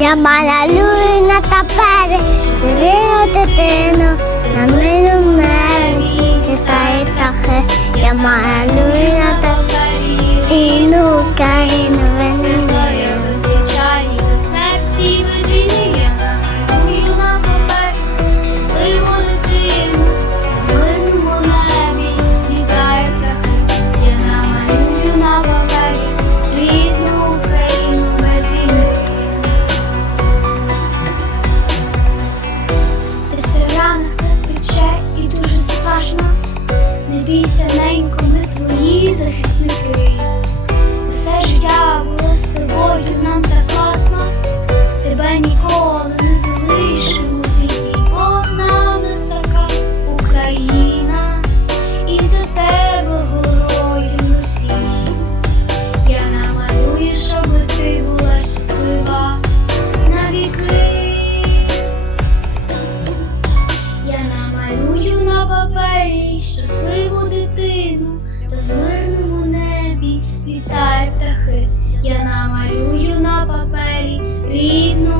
Я малюю на тапері щасливу дитину, на милу мері літає птахи. Я малюю на бійся, ненько, ми твої захисники. та в мирному небі літають птахи. Я намалюю на папері рідну.